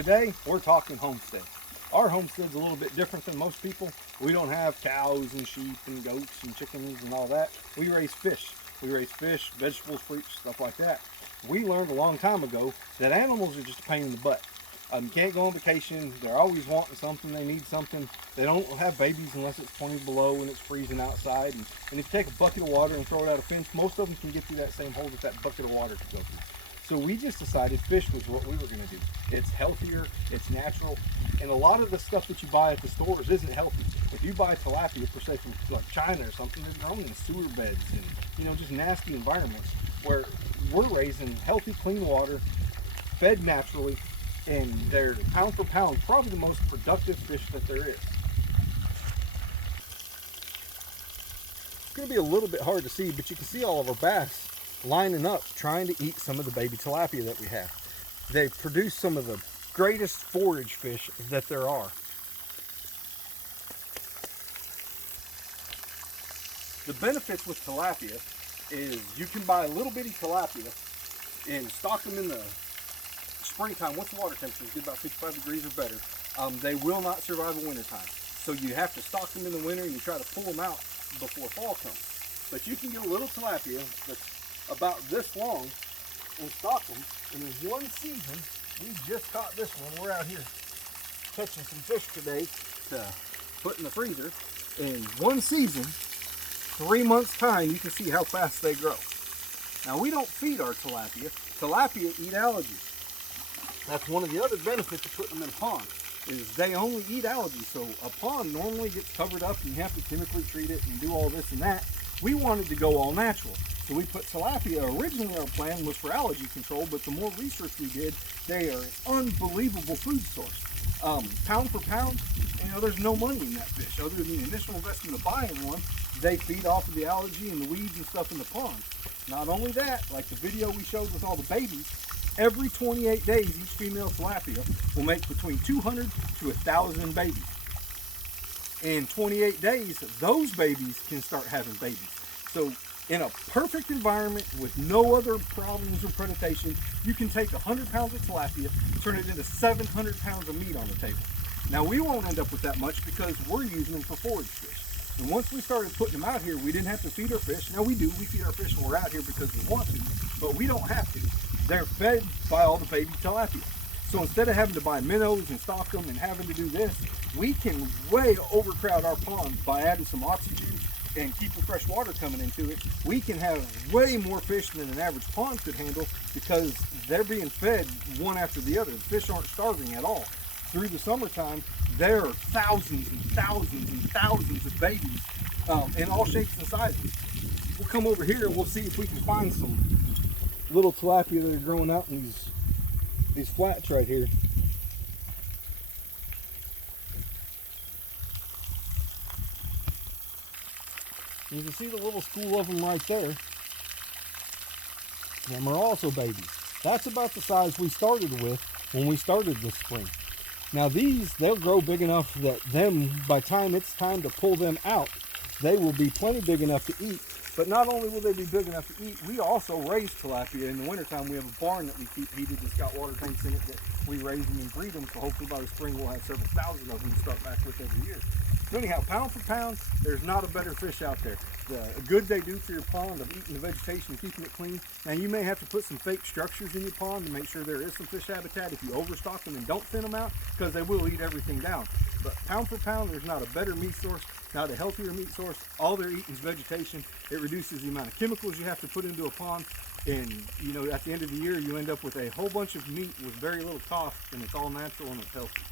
Today, we're talking homestead. Our homestead's a little bit different than most people. We don't have cows and sheep and goats and chickens and all that. We raise fish. We raise fish, vegetables, fruits, stuff like that. We learned a long time ago that animals are just a pain in the butt. You can't go on vacation. They're always wanting something. They need something. They don't have babies unless it's 20 below and it's freezing outside. And if you take a bucket of water and throw it out a fence, most of them can get through that same hole that that bucket of water could go through. So we just decided fish was what we were going to do. It's healthier, it's natural, and a lot of the stuff that you buy at the stores isn't healthy. If you buy tilapia, per se, from like China or something, they're grown in sewer beds and just nasty environments, where we're raising healthy, clean water, fed naturally, and they're pound for pound probably the most productive fish that there is. It's going to be a little bit hard to see, but you can see all of our bass lining up trying to eat some of the baby tilapia that we have. They produce some of the greatest forage fish that there are. The benefits with tilapia is you can buy little bitty tilapia and stock them in the springtime. Once the water temperature is about 55 degrees or better, they will not survive the winter time. So you have to stock them in the winter and you try to pull them out before fall comes. But you can get a little tilapia that's about this long and stock them, and in one season, we just caught this one. We're out here catching some fish today to put in the freezer. In one season, 3 months time, you can see how fast they grow. Now, we don't feed our tilapia. Tilapia eat algae. That's one of the other benefits of putting them in a pond, is they only eat algae. So a pond normally gets covered up and you have to chemically treat it and do all this and that. We wanted to go all natural. So we put tilapia. Originally our plan was for algae control, but the more research we did, they are an unbelievable food source. Pound for pound, there's no money in that fish other than the initial investment of buying one. They feed off of the algae and the weeds and stuff in the pond. Not only that, like the video we showed with all the babies, every 28 days each female tilapia will make between 200 to 1,000 babies. In 28 days, those babies can start having babies. So in a perfect environment with no other problems or predation, you can take 100 pounds of tilapia, turn it into 700 pounds of meat on the table. Now, we won't end up with that much because we're using them for forage fish. And once we started putting them out here, we didn't have to feed our fish. Now we do, we feed our fish when we're out here because we want to, but we don't have to. They're fed by all the baby tilapia. So instead of having to buy minnows and stock them and having to do this, we can way overcrowd our pond by adding some oxygen and keeping fresh water coming into it. We can have way more fish than an average pond could handle because they're being fed one after the other. The fish aren't starving at all. Through the summertime, there are thousands and thousands and thousands of babies in all shapes and sizes. We'll come over here and we'll see if we can find some little tilapia that are growing out in these flats right here. You can see the little school of them right there. Them are also babies. That's about the size we started with when we started this spring. Now they'll grow big enough that by the time it's time to pull them out, they will be plenty big enough to eat. But not only will they be big enough to eat, we also raise tilapia. In the wintertime, we have a barn that we keep heated that's got water tanks in it that we raise them and breed them. So hopefully by the spring we'll have several thousand of them to start back with every year. So anyhow, pound for pound, there's not a better fish out there. The good they do for your pond of eating the vegetation, keeping it clean. Now you may have to put some fake structures in your pond to make sure there is some fish habitat if you overstock them and don't thin them out, because they will eat everything down. But pound for pound, there's not a better meat source, not a healthier meat source. All they're eating is vegetation. It reduces the amount of chemicals you have to put into a pond. And at the end of the year, you end up with a whole bunch of meat with very little cost, and it's all natural and it's healthy.